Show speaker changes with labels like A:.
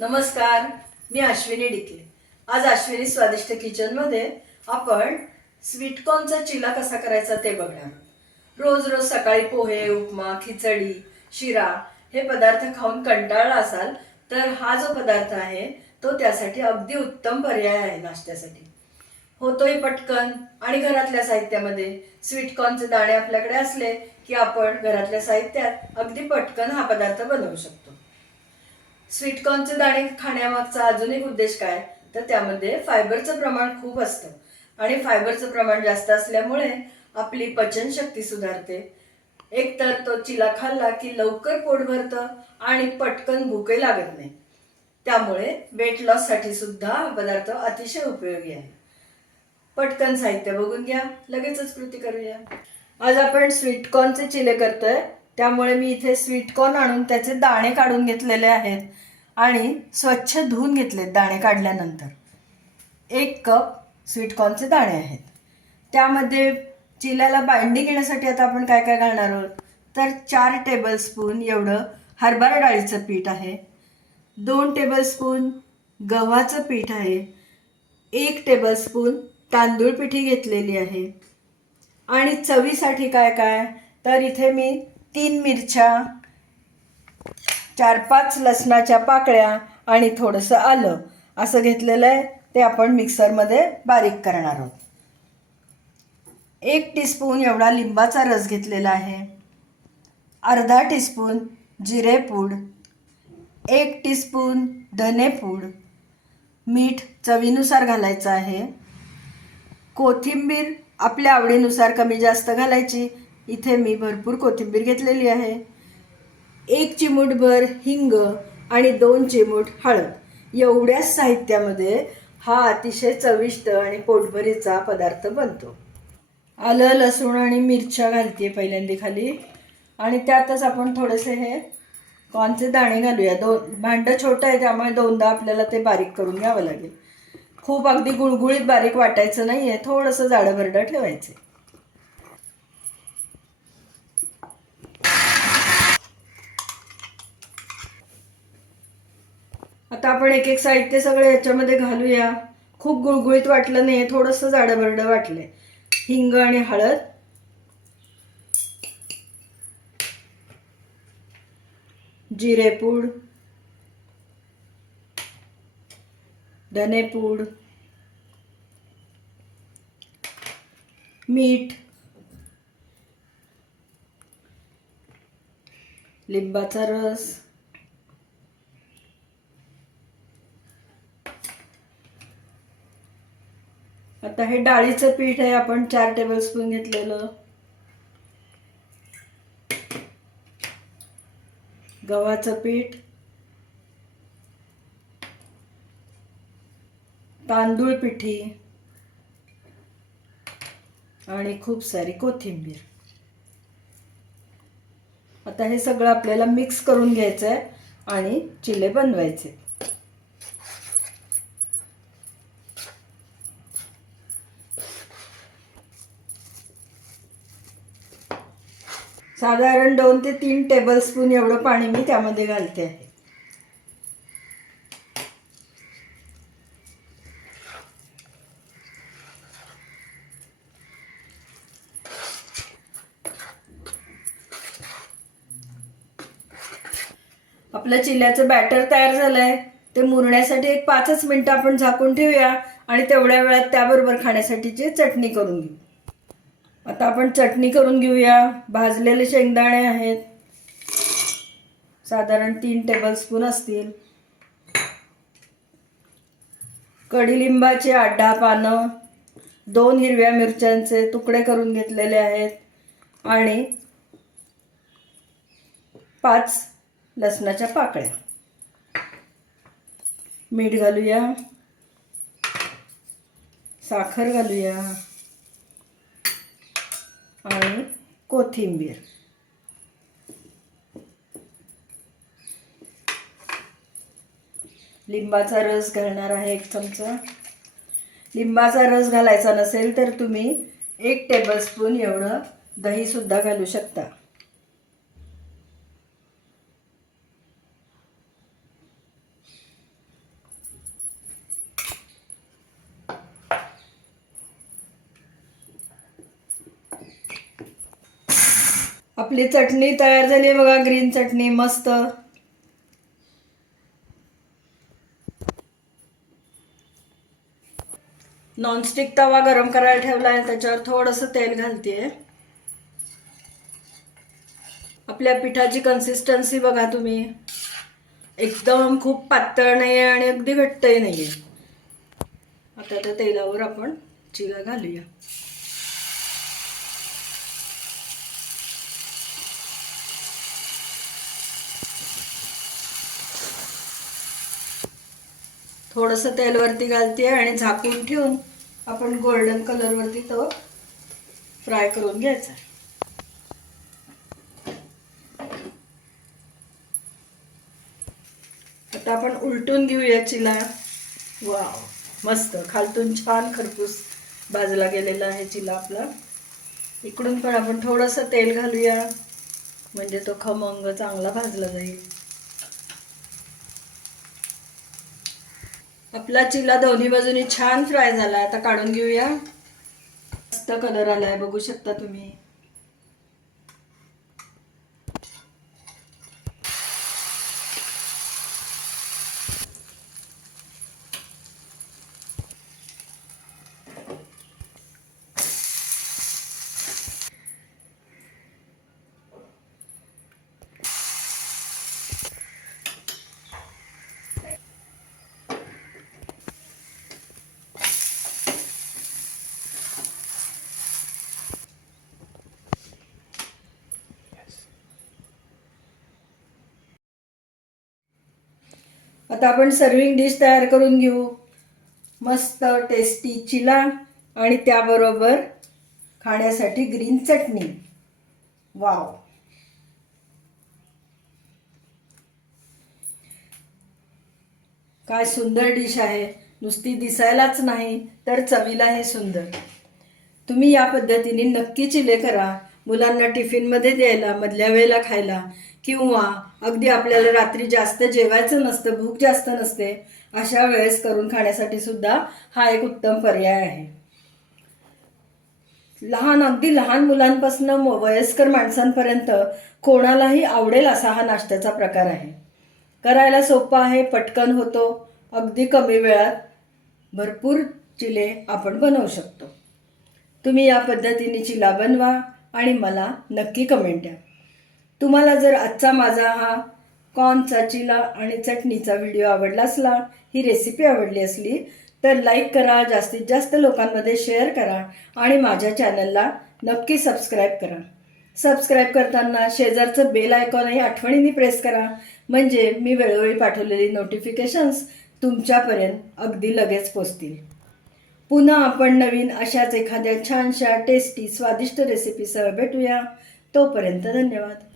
A: नमस्कार मी अश्विनी डिके आज अश्विनी स्वादिष्ट किचनमध्ये आपण स्वीटकॉर्नचा चिला कसा करायचा ते बघणार. रोज रोज सकाळी पोहे उपमा खिचडी शिरा हे पदार्थ खाऊन कंटाळला असाल तर हा जो पदार्थ आहे तो त्यासाठी अगदी उत्तम पर्याय आहे नाश्त्यासाठी. होतोही पटकन. आणि घरातल्या साहित्यामध्ये स्वीटकॉर्नचे दाणे आपल्याकडे असले की आपण घरातल्या साहित्यात अगदी पटकन हा पदार्थ बनवू शकतो. स्वीटकॉर्नचे दाणे खाण्यामागचा अजून एक उद्देश काय? तर त्यामध्ये फायबरचं प्रमाण खूप असतं. आणि फायबरचं प्रमाण जास्त असल्यामुळे आपली पचनशक्ती सुधारते. एकतर तो चिला खाल्ला की लवकर पोट भरतं आणि पटकन भूकही लागत नाही. त्यामुळे वेट लॉससाठी सुद्धा हा पदार्थ अतिशय उपयोगी आहे. पटकन साहित्य बघून घ्या. लगेचच कृती करूया. आज आपण स्वीटकॉर्नचे चिले करतोय. त्यामुळे मी इथे स्वीटकॉर्न आणून त्याचे दाणे काढून घेतलेले आहेत. आणि स्वच्छ धुवून घेतलेत दाणे काढल्यानंतर. एक कप स्वीटकॉर्नचे दाणे आहेत. त्यामध्ये चिल्याला बाइंडिंग येण्यासाठी आता आपण काय काय घालणार आहोत? तर चार टेबलस्पून एवढं हरभरा डाळीचं पीठ आहे. दोन टेबलस्पून गव्हाचं पीठ आहे. एक टेबलस्पून तांदूळ पिठी घेतलेली आहे. आणि चवीसाठी काय काय? तर इथे मी तीन मिरच्या चार पाच लसणाच्या पाकळ्या आणि थोडंसं आलं. असं घेतलेलं आहे. ते आपण मिक्सरमध्ये बारीक करणार आहोत. एक टीस्पून एवढा लिंबाचा रस घेतलेला आहे. अर्धा टीस्पून जिरेपूड एक टीस्पून धनेपूड मीठ चवीनुसार घालायचं आहे. कोथिंबीर आपल्या आवडीनुसार कमी जास्त घालायची. इथे मी भरपूर कोथिंबीर घेतलेली आहे. एक चिमूटभर हिंग आणि दोन चिमूट हळद. एवढ्याच साहित्यामध्ये हा अतिशय चविष्ट आणि पोटभरीचा पदार्थ बनतो. आलं लसूण आणि मिरच्या घालते पहिल्यांदा खाली. आणि त्यातच आपण थोडेसे हे कॉर्नचे दाणे घालूया. दोन भांडं छोटं आहे त्यामुळे दोनदा आपल्याला ते बारीक करून घ्यावं लागेल. खूप अगदी गुळगुळीत बारीक वाटायचं नाही आहे थोडंसं जाडंभरडं ठेवायचं. आता आपण एक एक साहित्य सगळं याच्यामध्ये घालूया. खूप गुळगुळीत वाटलं नाही थोडंसं जाडं वाटलंय. हिंग आणि हळद. जिरेपूड. धनेपूड. मीठ. लिंबाचा रस. आता हे डाळीचं पीठ आहे आपण चार टेबलस्पून घेतलेलं. गव्हाचं पीठ. तांदूळ पिठी. आणि खूप सारी कोथिंबीर. आता हे सगळं आपल्याला मिक्स करून घ्यायचं आहे आणि चिले बनवायचे. साधारण दोन ते तीन टेबलस्पून एवढं पाणी मी त्यामध्ये घालते. आहे आपलं चिल्याचं बॅटर तयार झालंय. ते मुरण्यासाठी एक पाचच मिनिटं आपण झाकून ठेवूया आणि तेवढ्या वेळात त्याबरोबर खाण्यासाठीची चटणी करून घेऊ. आता आपण चटणी करून घेऊया. भाजलेले शेंगदाणे आहेत. साधारण तीन टेबलस्पून असतील. कडीलिंबाचे आठ दहा पानं दोन हिरव्या मिरच्यांचे तुकडे करून घेतलेले आहेत. आणि पाच लसणाच्या पाकळ्या. मीठ घालूया. साखर घालूया आणि कोथिंबीर. लिंबाचा रस घालणार आहे एक चमचा. लिंबाचा रस घालायचा नसेल तर तुम्ही एक टेबलस्पून एवढं दहीसुद्धा घालू शकता. आपली चटणी तयार झाली आहे बघा ग्रीन चटणी मस्त. नॉनस्टिक तवा गरम करायला ठेवला आहे त्याच्यावर थोडंसं तेल घालते आपल्या पिठाची कन्सिस्टन्सी बघा तुम्ही. एकदम खूप पातळ नाही आहे आणि अगदी घट्टही नाही आहे आता त्या तेलावर आपण चिरा घालूया. थोडंसं तेलवरती घालते आणि झाकून ठेवून आपण गोल्डन कलरवरती तो फ्राय करून घ्यायचा. आता आपण उलटून घेऊया चिला. वाव मस्त. खालतून छान खरपूस भाजला गेलेला आहे चिला आपला. इकडून पण आपण थोडंसं तेल घालूया. म्हणजे तो खमंग चांगला भाजला जाईल. आपला चिला दोन्ही बाजूनी छान फ्राय झाला. आता काढून घेऊया. मस्त कलर आलाय बघू शकता तुम्ही. आता आपण सर्विंग डिश तयार करून घेऊ. मस्त टेस्टी चिला आणि त्याबरोबर खाण्यासाठी ग्रीन चटणी. वाव काय सुंदर डिश आहे. नुसती दिसायलाच नाही तर चवीला हे सुंदर. तुम्ही या पद्धतीने नक्की चिले करा. मुलांना टिफिनमध्ये द्यायला मधल्या वेळेला खायला किंवा अगदी आपल्याला रात्री जास्त जेवायचं नसतं भूक जास्त नसते अशा वेळेस करून खाण्यासाठी सुद्धा हा एक उत्तम पर्याय आहे. लहान अगदी लहान मुलांपासून वयस्कर माणसांपर्यंत कोणालाही आवडेल असा हा नाश्त्याचा प्रकार आहे. करायला सोपा आहे पटकन होतो अगदी कमी वेळात भरपूर चिले आपण बनवू शकतो. तुम्ही या पद्धतीने चिला बनवा आणि मला नक्की कमेंट द्या. तुम्हाला जर आजचा माझा हा कॉर्नचा चिला आणि चटणीचा व्हिडिओ आवडला असला ही रेसिपी आवडली असली तर लाईक करा जास्तीत जास्त लोकांमध्ये शेअर करा आणि माझ्या चॅनलला नक्की सबस्क्राईब करा. सबस्क्राईब करताना शेजारचं बेल आयकॉनही आठवणीने प्रेस करा. म्हणजे मी वेळोवेळी पाठवलेली नोटिफिकेशन्स तुमच्यापर्यंत अगदी लगेच पोचतील. पुन्हा आपण नवीन अशाच एखाद्या छानशा टेस्टी स्वादिष्ट रेसिपीसह भेटूया. तोपर्यंत धन्यवाद.